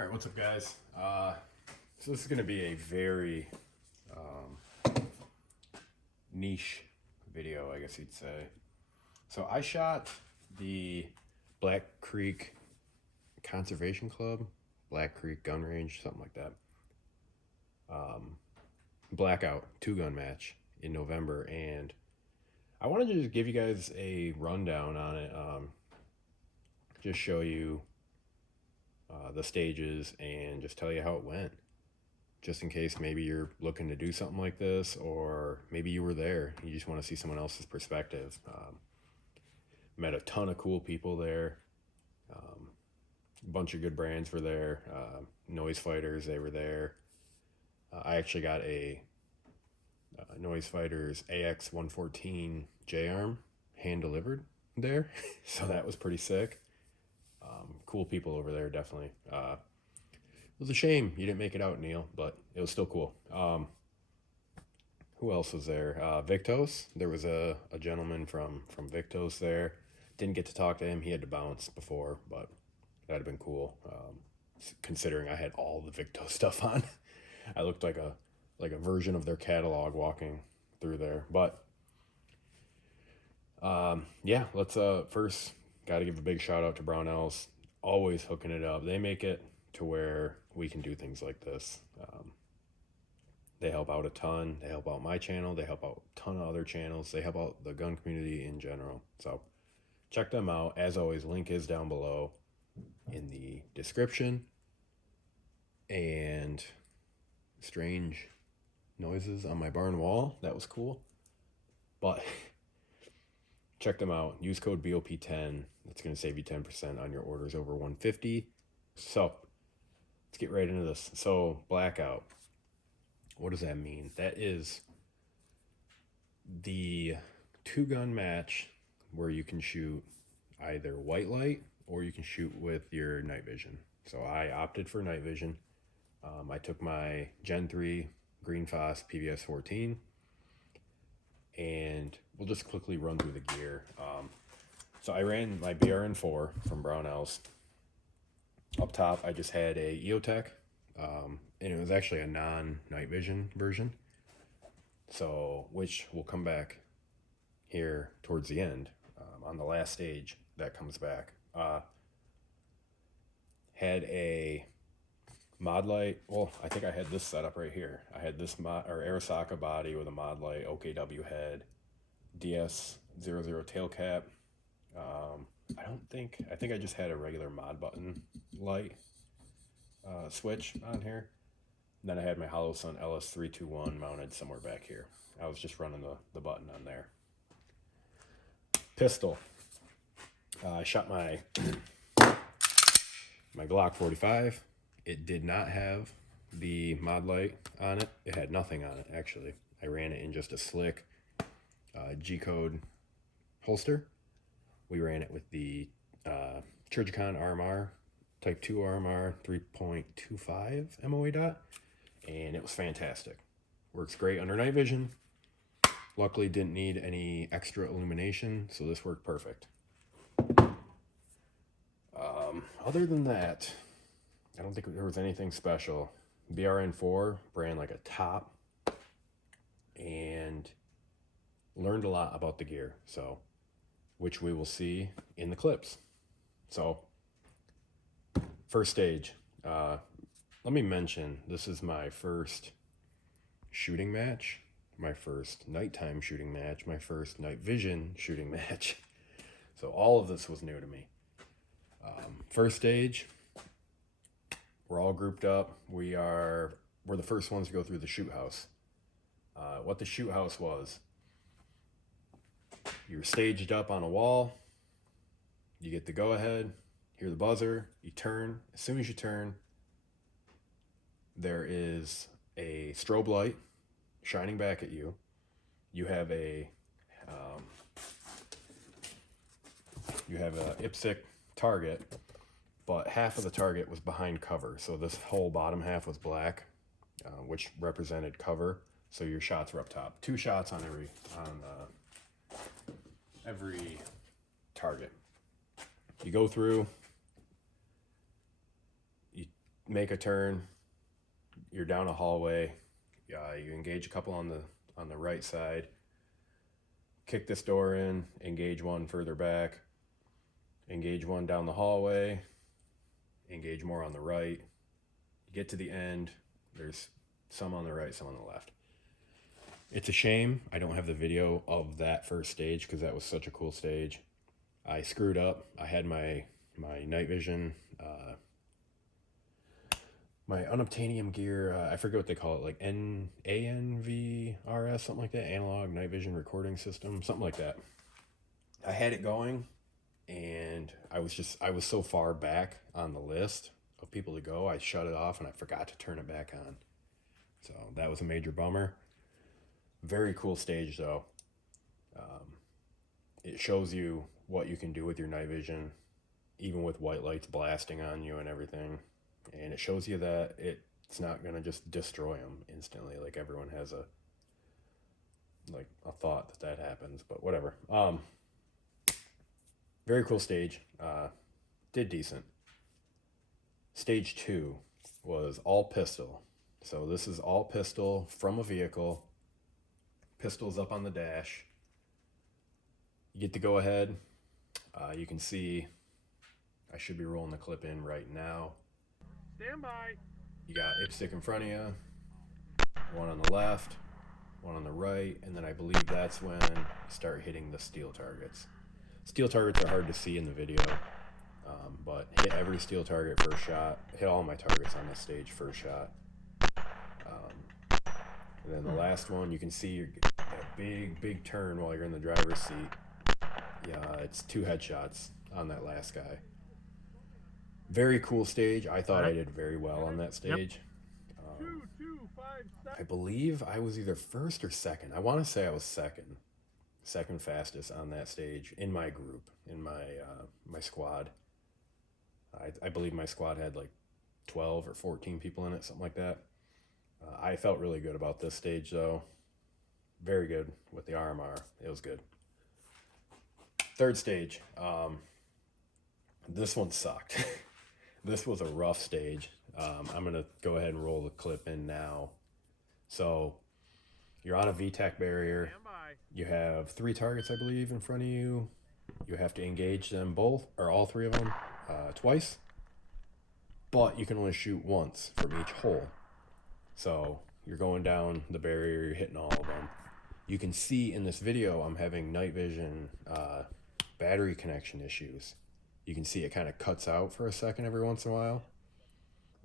All right, what's up, guys? So this is going to be a very niche video, I guess you'd say. So I shot the Black Creek Conservation Club, Black Creek Gun Range, something like that. Blackout 2-gun match in November, and I wanted to just give you guys a rundown on it. Just show you the stages and just tell you how it went, just in case maybe you're looking to do something like this, or maybe you were there, you just want to see someone else's perspective. Met a ton of cool people there. A bunch of good brands were there. Noise Fighters, they were there. I actually got a Noise Fighters AX114 J-arm hand delivered there, so that was pretty sick. Cool people over there, definitely. It was a shame you didn't make it out, Neil, but it was still cool. Who else was there? Victos. There was a gentleman from Victos there. Didn't get to talk to him. He had to bounce before, but that'd have been cool. Considering I had all the Victos stuff on, I looked like a version of their catalog walking through there. But yeah, let's first got to give a big shout out to Brownells. Always hooking it up. They make it to where we can do things like this. They help out a ton. They help out my channel. They help out a ton of other channels. They help out the gun community in general. So check them out. As always, link is down below in the description. And strange noises on my barn wall. That was cool. But check them out. Use code BOP10. That's going to save you 10% on your orders over 150. So let's get right into this. So Blackout. What does that mean? That is the 2-gun match where you can shoot either white light or you can shoot with your night vision. So I opted for night vision. I took my Gen 3 Green Phos PVS 14, and we'll just quickly run through the gear. So I ran my BRN4 from Brownells. Up top, I just had a EOTech, and it was actually a non-night vision version. So, which will come back here towards the end, on the last stage, that comes back. Had a mod light. Well, I think I had this setup right here. I had this Arasaka body with a mod light, OKW head, DS00 tail cap. I think I just had a regular mod button light switch on here. And then I had my Hollow Sun LS321 mounted somewhere back here. I was just running the button on there. Pistol. I shot my Glock 45. It did not have the mod light on it. It had nothing on it, actually. I ran it in just a slick G-code holster. We ran it with the Trijicon RMR Type 2 RMR 3.25 MOA dot, and it was fantastic. Works great under night vision. Luckily didn't need any extra illumination, so this worked perfect. Other than that, I don't think there was anything special. BRN4 ran like a top and learned a lot about the gear, so which we will see in the clips. So first stage, let me mention, this is my first shooting match, my first nighttime shooting match, my first night vision shooting match. So all of this was new to me. First stage, we're all grouped up. We're the first ones to go through the shoot house. What the shoot house was, you're staged up on a wall, you get the go ahead, hear the buzzer, you turn. As soon as you turn, there is a strobe light shining back at you. You have a IPSC target, but half of the target was behind cover. So this whole bottom half was black, which represented cover. So your shots were up top. 2 shots on every target. You go through, you make a turn, you're down a hallway, you engage a couple on the right side, kick this door in, engage one further back, engage one down the hallway, engage more on the right. You get to the end, there's some on the right, some on the left. It's a shame I don't have the video of that first stage because that was such a cool stage. I screwed up. I had my night vision, my unobtainium gear, I forget what they call it, like ANVRS, something like that, analog night vision recording system, something like that. I had it going, and I was so far back on the list of people to go, I shut it off and I forgot to turn it back on. So that was a major bummer. Very cool stage though. It shows you what you can do with your night vision, even with white lights blasting on you and everything. And it shows you that it's not going to just destroy them instantly. Like everyone has a thought that happens, but whatever. Very cool stage. Did decent. Stage 2 was all pistol. So this is all pistol from a vehicle. Pistols up on the dash. You get to go ahead. You can see I should be rolling the clip in right now. Stand by. You got IPSC in front of you, one on the left, one on the right, and then I believe that's when you start hitting the steel targets. Steel targets are hard to see in the video, but hit every steel target first shot. Hit all my targets on this stage first shot. And then the last one, you can see you get a big turn while you're in the driver's seat. Yeah, it's 2 headshots on that last guy. Very cool stage. I thought I did very well on that stage. I believe I was either first or second. I want to say I was second fastest on that stage in my group, in my squad. I believe my squad had like 12 or 14 people in it, something like that. I felt really good about this stage though. Very good with the RMR. It was good. Third stage. This one sucked. This was a rough stage. I'm going to go ahead and roll the clip in now. So you're on a VTAC barrier. You have 3 targets, I believe, in front of you. You have to engage them both, or all 3 of them, twice. But you can only shoot once from each hole. So you're going down the barrier, you're hitting all of them. You can see in this video I'm having night vision battery connection issues. You can see it kind of cuts out for a second every once in a while.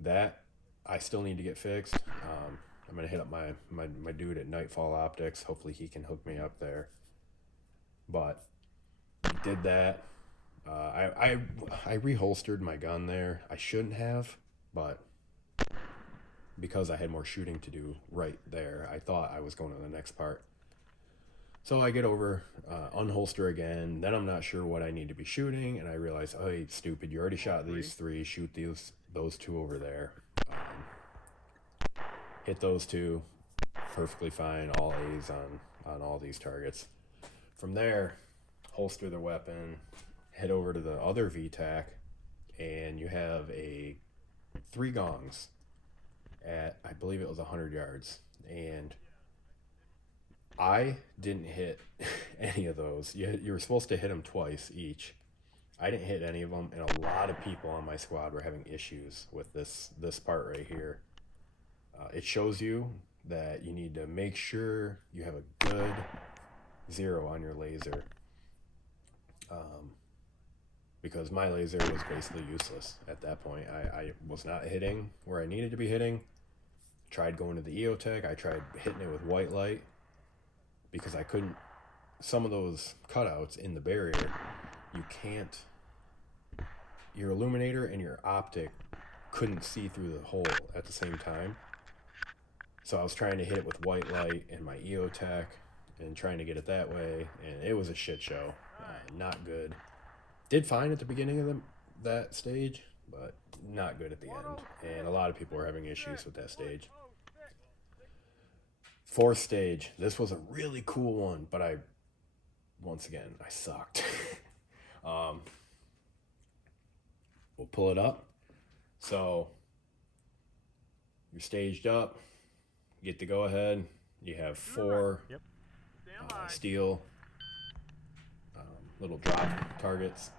That I still need to get fixed. I'm gonna hit up my dude at Nightfall Optics. Hopefully he can hook me up there. But did that. I reholstered my gun there. I shouldn't have, but because I had more shooting to do right there, I thought I was going to the next part. So I get over, unholster again, then I'm not sure what I need to be shooting, and I realize, oh, hey, stupid, you already shot these 3, shoot those 2 over there. Hit those 2, perfectly fine, all A's on all these targets. From there, holster the weapon, head over to the other VTAC, and you have 3 gongs at, I believe it was 100 yards, and I didn't hit any of those. You were supposed to hit them twice each. I didn't hit any of them, and a lot of people on my squad were having issues with this part right here. It shows you that you need to make sure you have a good 0 on your laser, because my laser was basically useless at that point. I was not hitting where I needed to be hitting. Tried going to the EOTech. I tried hitting it with white light because I couldn't. Some of those cutouts in the barrier, you can't. Your illuminator and your optic couldn't see through the hole at the same time. So I was trying to hit it with white light and my EOTech and trying to get it that way, and it was a shit show. Not good. Did fine at the beginning of that stage, but not good at the end. And a lot of people were having issues with that stage. 4th stage. This was a really cool one, but once again, I sucked. We'll pull it up. So you're staged up, you get the go ahead. You have 4 Yep. steel little drop targets.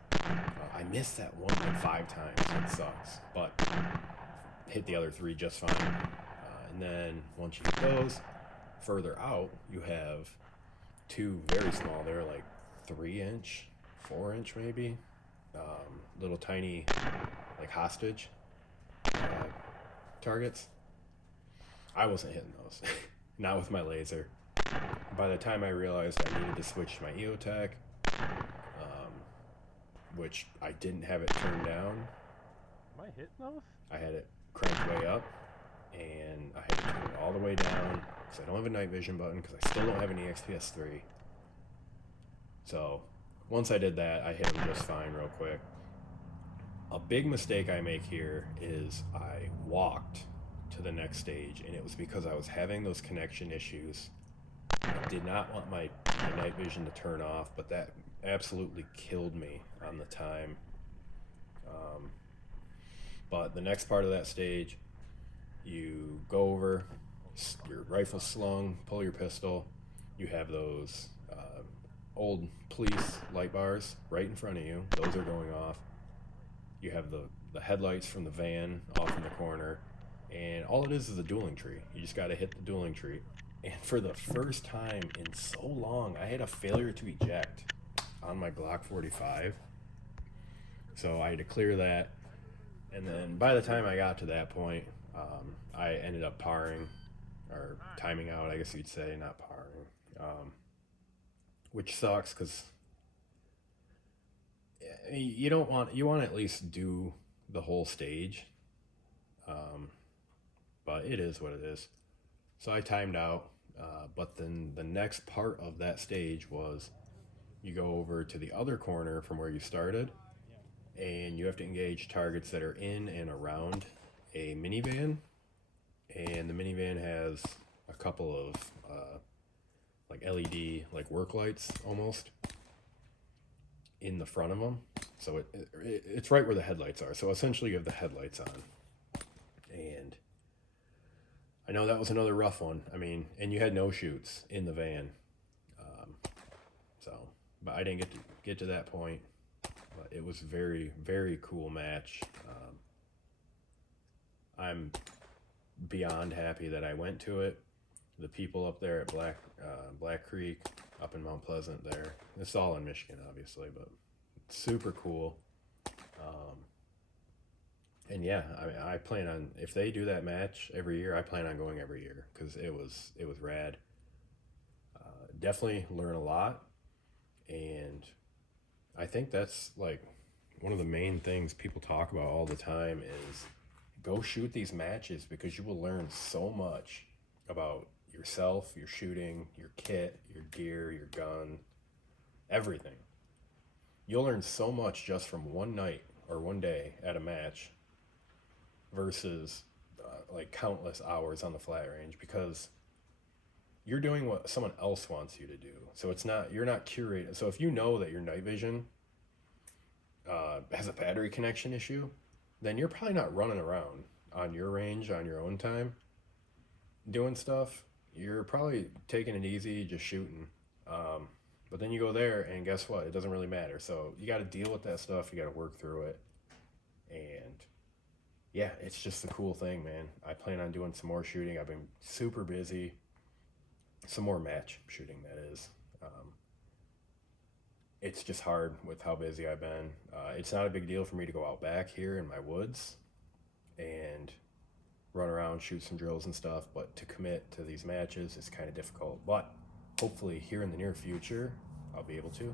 I missed that one like 5 times. It sucks, but hit the other 3 just fine. And then once you get those, further out you have 2 very small. They're like 3-inch, 4-inch maybe, little tiny like hostage targets. I wasn't hitting those, not with my laser. By the time I realized I needed to switch to my EOTech, which I didn't have it turned down. Am I hitting those? I had it cranked way up, and I had to turn it all the way down because I don't have a night vision button because I still don't have an EXPS3. So once I did that, I hit them just fine real quick. A big mistake I make here is I walked to the next stage, and it was because I was having those connection issues. I did not want my night vision to turn off, but that absolutely killed me on the time. But the next part of that stage, you go over, your rifle slung, pull your pistol. You have those old police light bars right in front of you. Those are going off. You have the headlights from the van off in the corner. And all it is a dueling tree. You just got to hit the dueling tree. And for the first time in so long, I had a failure to eject on my Glock 45. So I had to clear that. And then by the time I got to that point, I ended up parring, or timing out, I guess you'd say, not parring, which sucks because you want to at least do the whole stage, but it is what it is. So I timed out, but then the next part of that stage was you go over to the other corner from where you started, and you have to engage targets that are in and around a minivan. And the minivan has a couple of like LED, like work lights almost, in the front of them. So it's right where the headlights are. So essentially you have the headlights on. And I know that was another rough one. I mean, and you had no shoots in the van. But I didn't get to that point. But it was very, very cool match. I'm beyond happy that I went to it. The people up there at Black Creek, up in Mount Pleasant there. It's all in Michigan, obviously, but it's super cool. And yeah, I plan on, if they do that match every year, I plan on going every year because it was rad. Definitely learn a lot, and I think that's like one of the main things people talk about all the time is go shoot these matches because you will learn so much about yourself, your shooting, your kit, your gear, your gun, everything. You'll learn so much just from one night or one day at a match versus like countless hours on the flat range because you're doing what someone else wants you to do. So you're not curating. So if you know that your night vision has a battery connection issue, then you're probably not running around on your range on your own time doing stuff. You're probably taking it easy, just shooting. But then you go there and guess what? It doesn't really matter. So you got to deal with that stuff. You got to work through it. And yeah, it's just a cool thing, man. I plan on doing some more shooting. I've been super busy. Some more match shooting, that is. It's just hard with how busy I've been. It's not a big deal for me to go out back here in my woods and run around, shoot some drills and stuff, but to commit to these matches is kind of difficult. But hopefully here in the near future, I'll be able to,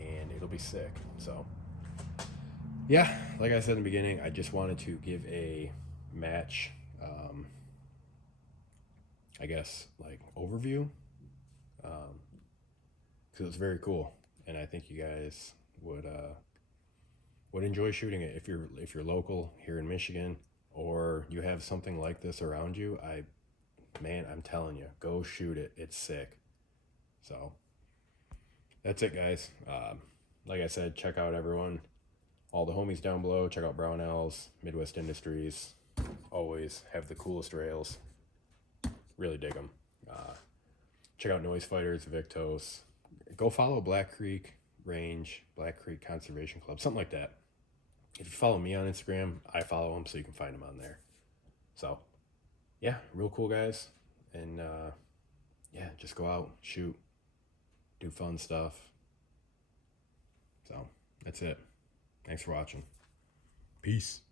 and it'll be sick. So yeah, like I said in the beginning, I just wanted to give a match, I guess, like overview, because it's very cool, and I think you guys would enjoy shooting it if you're local here in Michigan, or you have something like this around you. I'm telling you, go shoot it. It's sick. So that's it, guys. Like I said, check out everyone, all the homies down below. Check out Brownells, Midwest Industries. always have the coolest rails. Really dig them. Check out Noise Fighters, Victos. Go follow Black Creek Range, Black Creek Conservation Club, something like that. If you follow me on Instagram, I follow them, so you can find them on there. So, yeah, real cool guys. And yeah, just go out, shoot, do fun stuff. So, that's it. Thanks for watching. Peace.